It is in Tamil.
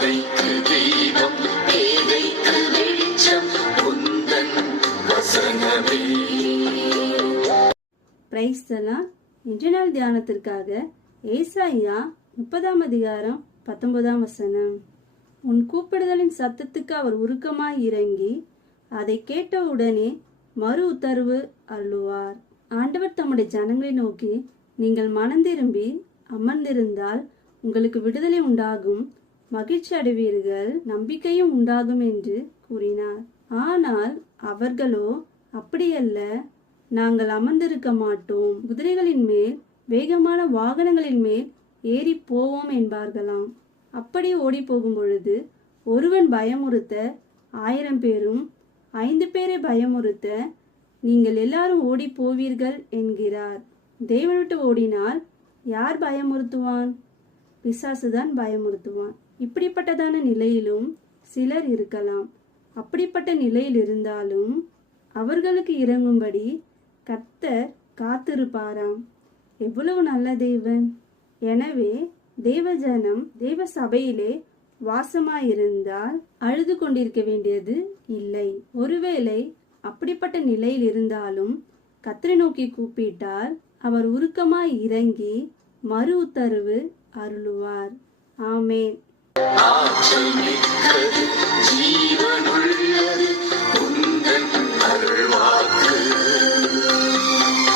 பாதைக்கு தீபம், பேதைக்கு வெளிச்சம், உந்தன் வசனமே. Praise the Lord. இன்றைய நாள் தியானத்திற்காக ஏசாயா 30 அதிகாரம் 19 வசனம். உன் கூப்பிடுதலின் சத்தத்துக்கு அவர் உருக்கமாய் இறங்கி அதை கேட்டவுடனே மறு உத்தரவு அருளுவார். ஆண்டவர் தம்முடைய ஜனங்களை நோக்கி, நீங்கள் மனம் திரும்பி அமர்ந்திருந்தால் உங்களுக்கு விடுதலை உண்டாகும், மகிழ்ச்சி அடைவீர்கள், நம்பிக்கையும் உண்டாகும் என்று கூறினார். ஆனால் அவர்களோ, அப்படியல்ல, நாங்கள் அமர்ந்திருக்க மாட்டோம், குதிரைகளின் மேல் வேகமான வாகனங்களின் மேல் ஏறி போவோம் என்பார்களாம். அப்படி ஓடி போகும் பொழுது ஒருவன் பயமுறுத்த 1000 பேரும், 5 பேரை பயமுறுத்த நீங்கள் எல்லாரும் ஓடி போவீர்கள் என்கிறார். தேவன் விட்டு ஓடினால் யார் பயமுறுத்துவான்? பிசாசுதான் பயமுறுத்துவான். இப்படிப்பட்டதான நிலையிலும் சிலர் இருக்கலாம். அப்படிப்பட்ட நிலையில் இருந்தாலும் அவர்களுக்கு இறங்கும்படி கர்த்தர் காத்திருப்பாராம். எவ்வளவு நல்ல தேவன்! எனவே தேவஜனம் தேவ சபையிலே வாசமாயிருந்தால் அழுது கொண்டிருக்க வேண்டியது இல்லை. ஒருவேளை அப்படிப்பட்ட நிலையில் இருந்தாலும் கர்த்தரை நோக்கி கூப்பிட்டால் அவர் உருக்கமாய் இறங்கி மறு உத்தரவு அருளுவார். ஆமென். ஆற்றல் மிக்கது, ஜீவனுள்ளது,